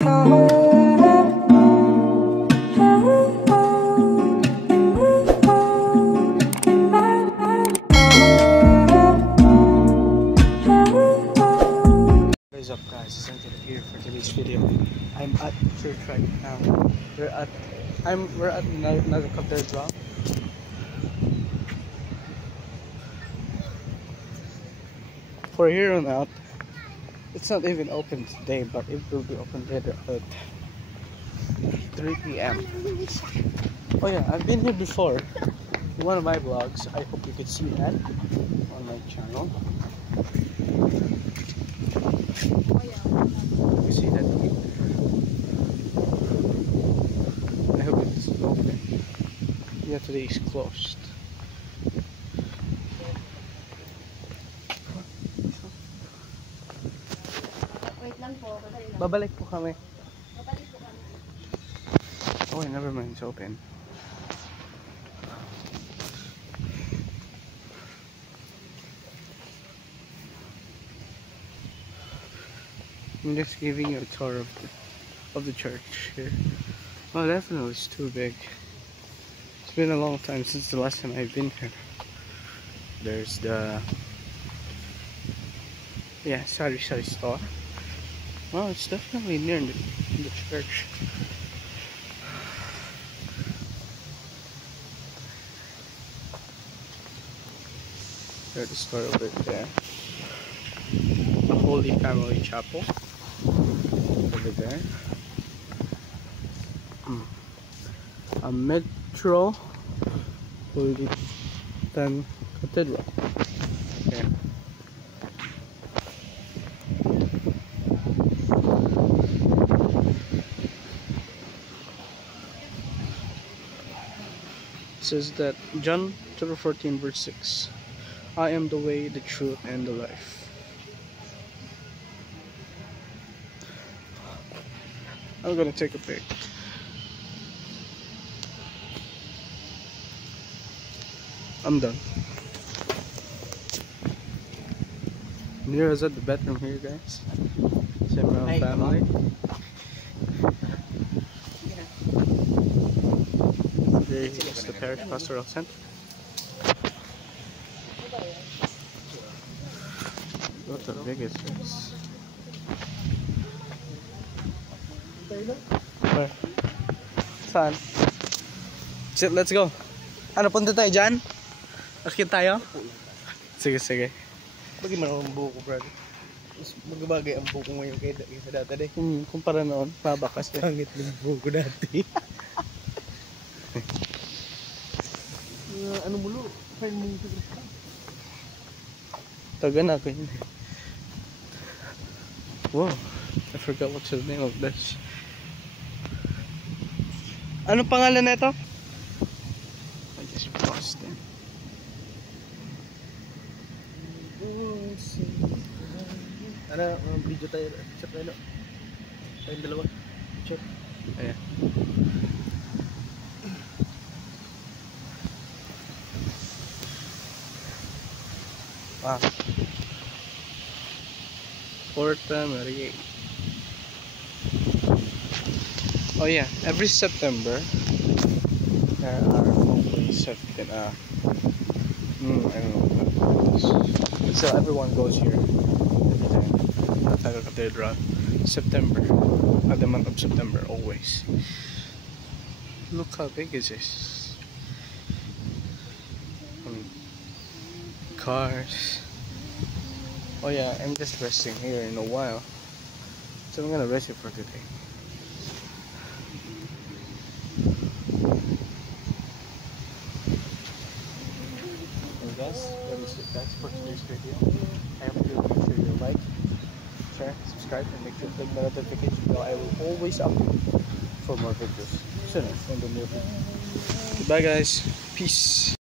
What is up, guys? It's Angelo here for today's video. I'm at church right now. We're at another cathedral. For here on out, it's not even open today, but it will be open later at 3 p.m. Oh yeah, I've been here before in one of my vlogs. I hope you could see that on my channel. You see that? I hope it's open. Yeah, today is closed. Wait lang po, Babalik po kami. babalik po kami. Oh, never mind, it's open. I'm just giving you a tour of the church here. Oh, definitely it's too big. It's been a long time since the last time I've been here. There's the sari store. Well, it's definitely near the church. There's the store over there. The Holy Family Chapel over there. A Metropolitan Cathedral. Okay. It says that John chapter 14 verse 6. I am the way, the truth, and the life. I'm gonna take a pic. I'm done. Near us at the bedroom here, guys. Samuel family. There is the parish pastoral center. What the big is this? Where? Saan? Shit, let's go. Ano, punta tayo dyan? Akit tayo? Sige, sige. Bagay man ang buko, brad. Mas magbagay ang buko ngayon kaysa dati. Kumpara noon, mabakas din. Pangit ng buko dati. Ano mulo? Kain mo ito. Taga na ako yun. Wow, I forgot what's the name of this. Ano pangalan na ito? I just lost it. Ano, video tayo. Check tayo. Tayong dalawa. Check. Ayan. Wow. Porta Maria. Oh yeah, every September there are always I don't know what that is. So everyone goes here every time at Tagal Cathedral. September, at the month of September, always. Look how big is this. Cars. Oh yeah, I'm just resting here in a while, so I'm gonna rest it for today. And guys, that's for today's video. I hope you make sure you like, share, subscribe, and make sure to click the notification bell. I will always upload for more videos sooner in the near future. Goodbye guys, peace.